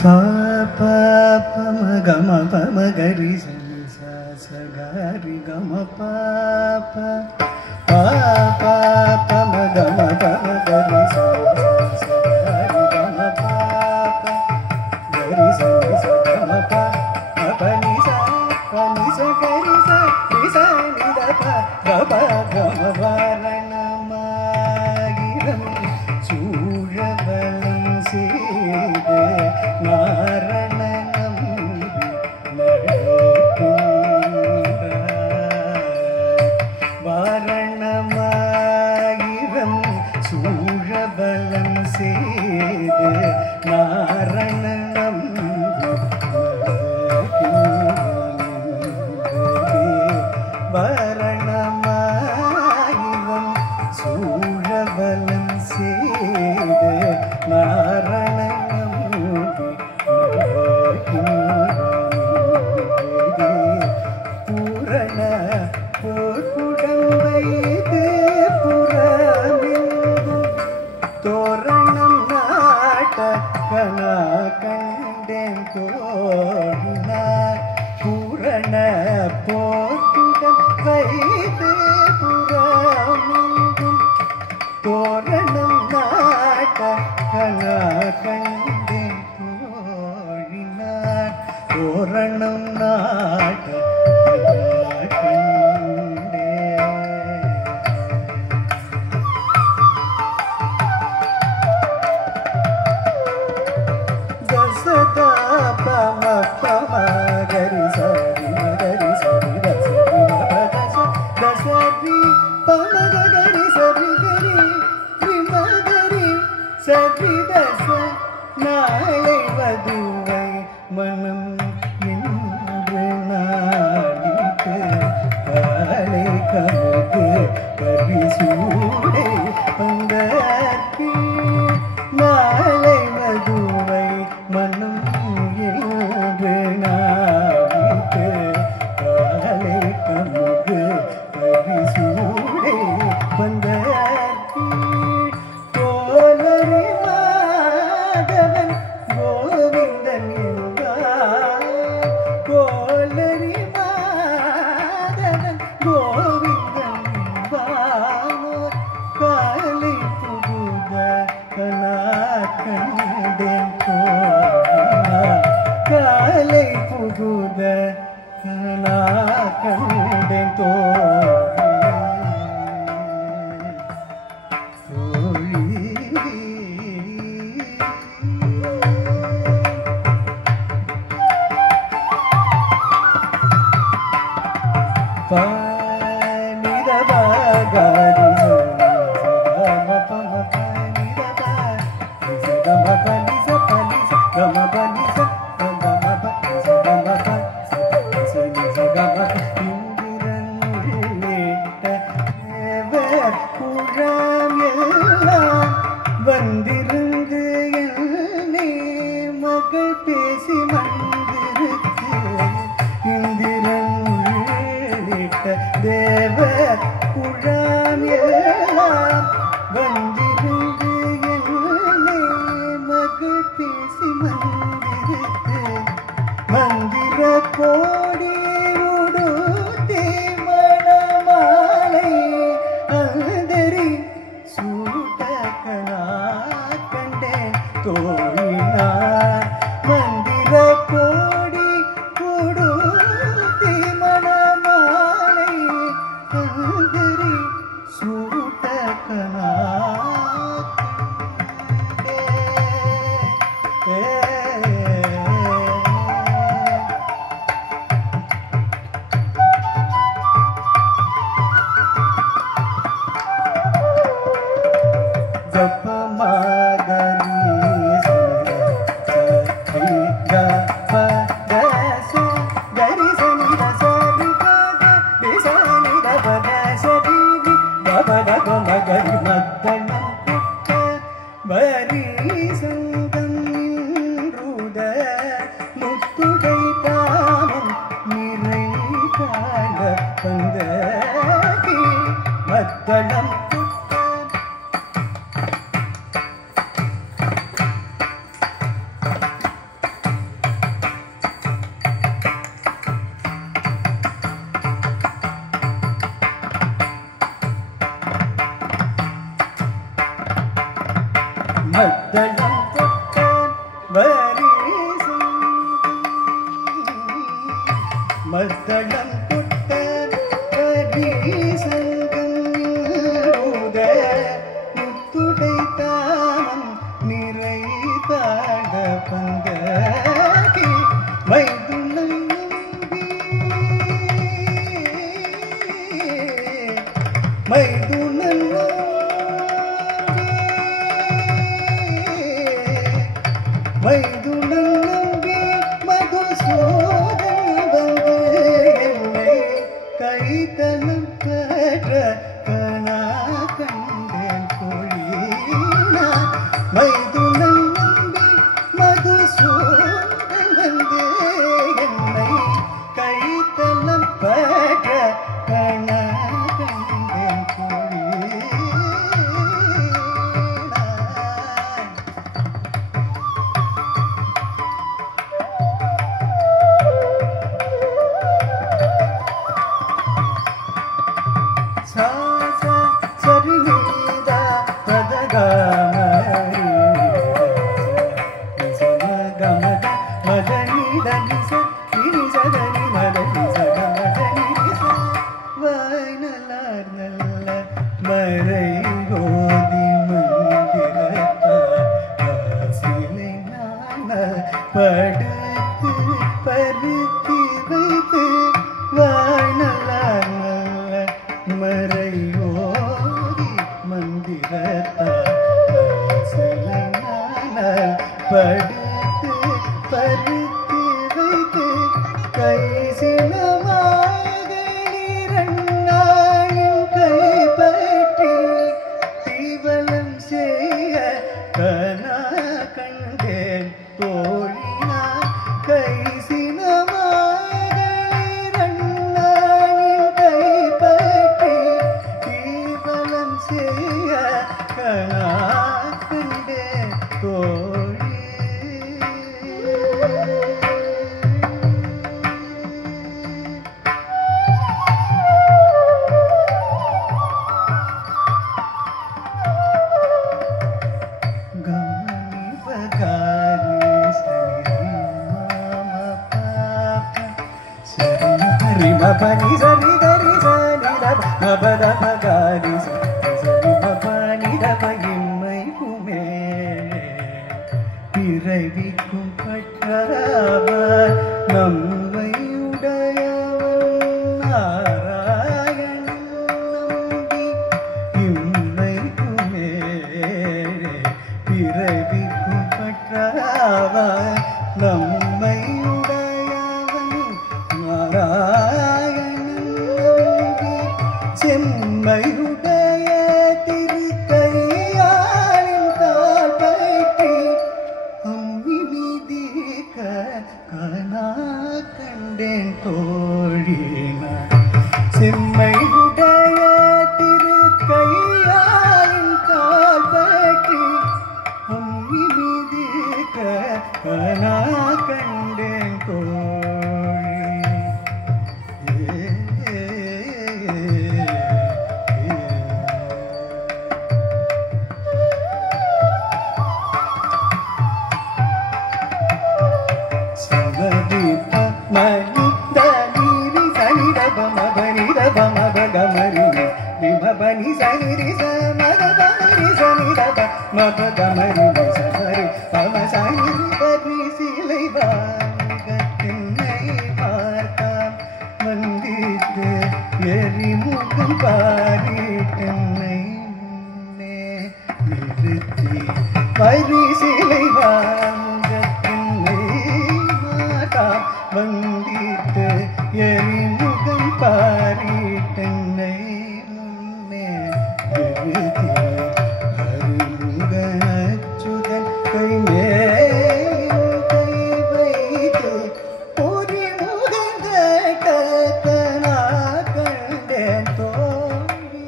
pa pa pa ma ga ma pa ma ga ri sa ni sa sa ga ri ga ma pa pa pa pa pa ma ga ma pa ma ga ri sa sa ga ri ga ma pa pa ga ri sa ga ma pa pa ni sa ga ri sa ni da pa ga pa ga ma va ra na ma giram சூழவலம் செய்த நாரணனம் வாரணமாயிரம் சூழவலம் செய்த நாரணனம் வாரணமாயிரம் சூழவலம் செய்த நாரணனம் பூரண போர்க்குடம் வைத்து புறமெங்கும் தோரணம் நாட்ட கனா கண்டேன் தோழினார் பூரண போர்க்குடம் வைத்து புறமெங்கும் தோரணம் நாட்ட கனா கண்டேன் தோழினார் தோரணம் நாட்ட நாளை வதுவை மனம் என்று நாளிக்கு காலை கமுகு பரிசூடை வந்தற்கு நாளை வதுவை மனம் என்று நாளிக்கு காலை கமுகு பரிசூடை வந்தற்கு கோலரி மாதவன் கோவிந்தன் என்றார் கோலரி மாதவன் கோவிந்தன் என்பார் காலை புகுத கனா கண்டேன் தோழினார் காலை புகுத கனா கண்டேன் வந்திருந்து என்னே மகள் பேசி மந்திருக்கு இந்திரன் உள்ளிட்ட தேவ குழாம் எல்லாம் வந்திருந்து என்னே மகள் பேசி மந்திருக்கு மந்திர கோடி உடுத்தி மணமாலை அந்தரி சூட்டகனா கண்டேன் தோழினார் மந்திர கோடி உடுத்தி மணமாலை அந்தரி சூட்டகனா மத்தளம் மத்தளம் கொட்ட பரிசங்கூத முத்துடை தானம் நிறை தாட பங்கி மைதுளம் நம்பி மைதுளம் மைதுளம் நம்பி மதுசூதன் கைதலம் பெற்ற கணா கண்டேன் கொழினா மைதுளம் நம்பி மதுசூதன் வந்து என்னை கைதலம் பெற்ற கணா கண்டேன் கொழினா sa sa sari ni da pa da ga ma ri sa ma ga ma da ma da ni sa ni sa da ni ma da ni sa ga ma da ni sa vainalar nalla marai godi mandirata asilai nana paduthu paruthi வைத்து vainalar மறையோதி மந்திரத்தான படுத்து பருத்தி வைத்து கை சிலமாகளிரண்ணாயின் கைப்பற்றி தீவலம் செய்ய கனா கண்டேன் தோழினான் கை கணாக்கண்டே தோழி கமனி பகாரி சரி மாம பாப சரி ஹரி மபனி சரி கரி சரி மபத பகாரி பிறவிக்கும் பற்றவர் நம்மையுடையவன் நாராயணன் நம்பி இம்மைக்குமே பிறவிக்கும் பற்றவர் நம்மையுடையவன் நாராயணன் நம்பி செம்மையுடைய திருக்கையாளின் தாள் பற்றி கனா கண்டேன் தோழினா செம்மையுடைய திருக்கையாளின் கால் பற்றி அம்மி மீதிக்க கனா கண்டேன் தோழி மணி தனி சனி தப மபனி தப மப கமரி விமபனி சனி மத பமரி சனி தப மப கமரி சரி பம சனி பரி சிலை வாங்கத்தினை பார்த்தாம் வந்திட்டு எரிமுகம் பாரிட்டென்னை முன்னே நிறுத்தி பரி சிலை வந்திட்டு எரிமுகம் பாரிட்டென்னை முன்னே எழுதி அருமுகனச்சுதன் கை மேல் கை வைத்து பொறி முகந்த கனா கண்டேன் தோழி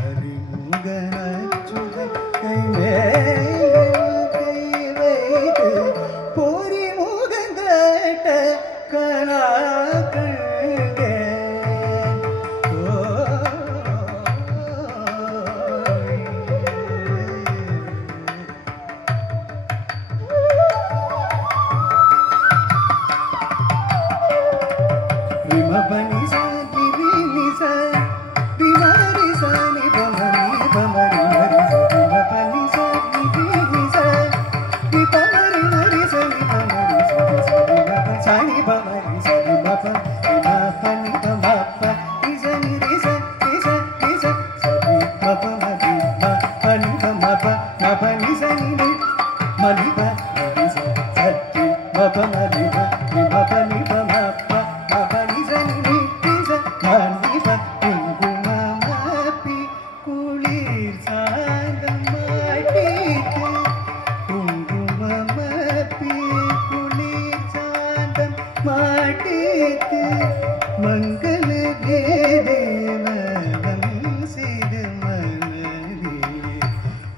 அருமுகனச்சுதன் கை மேல் கை வைத்து பொறி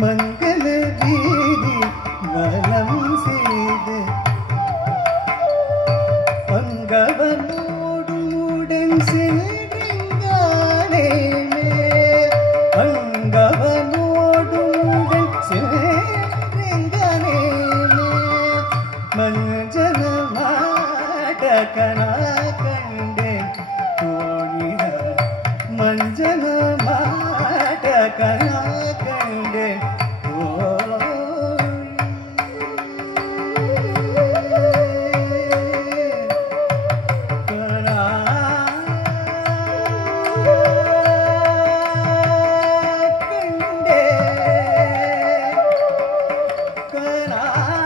மங்கள வீதி வலம் செய்து அங்கவனோடுடன் சென்றெங்கானே அங்கவனோடுடன் சென்றெங்கானே மஞ்சன மாடகனா கண்டேன் தோழிட மஞ்சன மாடகனா கண்டேன் Kara